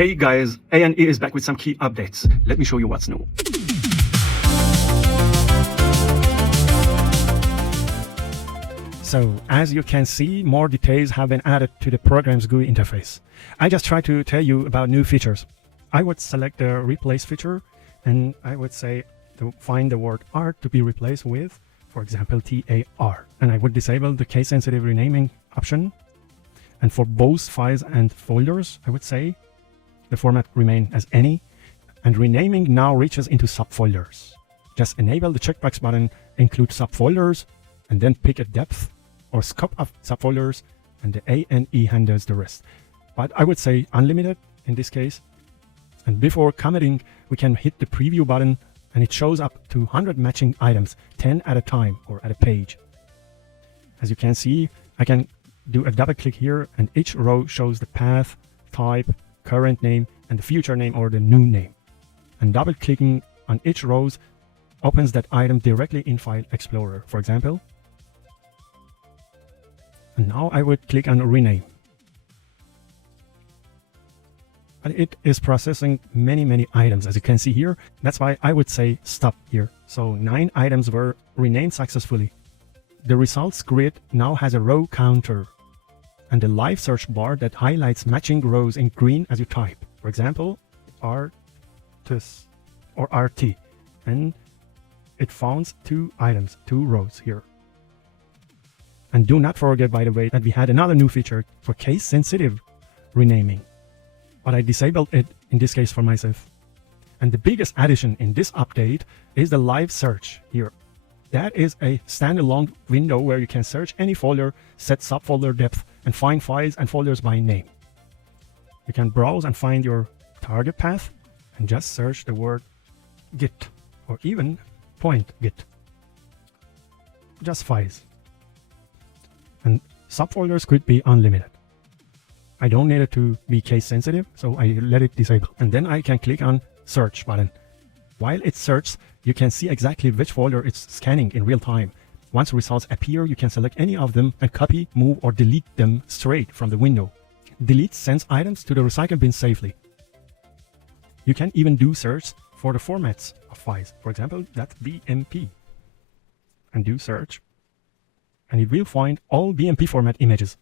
Hey guys, A&E is back with some key updates. Let me show you what's new. So, as you can see, more details have been added to the program's GUI interface. I just try to tell you about new features. I would select the replace feature, and I would say to find the word art to be replaced with, for example, TAR. And I would disable the case-sensitive renaming option. And for both files and folders, I would say the format remain as any, and renaming now reaches into subfolders. Just enable the checkbox button, include subfolders, and then pick a depth or scope of subfolders, and the A&E handles the rest. But I would say unlimited in this case. And before committing, we can hit the preview button, and it shows up to 100 matching items, 10 at a time or at a page. As you can see, I can do a double click here, and each row shows the path, type, current name, and the future name or the new name. And double clicking on each row opens that item directly in File Explorer, for example. And now I would click on rename. And it is processing many items, as you can see here. That's why I would say stop here. So 9 items were renamed successfully. The results grid now has a row counter and a live search bar that highlights matching rows in green as you type. For example, artist or RT. And it founds 2 items, 2 rows here. And do not forget, by the way, that we had another new feature for case-sensitive renaming. But I disabled it in this case for myself. And the biggest addition in this update is the live search here. That is a standalone window where you can search any folder, set subfolder depth, and find files and folders by name. You can browse and find your target path and just search the word git or even point git. Just files. And subfolders could be unlimited. I don't need it to be case sensitive, so I let it disable. And then I can click on search button. While it searches, you can see exactly which folder it's scanning in real time. Once results appear, you can select any of them and copy, move, or delete them straight from the window. Delete sends items to the recycle bin safely. You can even do search for the formats of files. For example, .bmp. And do search. And it will find all BMP format images.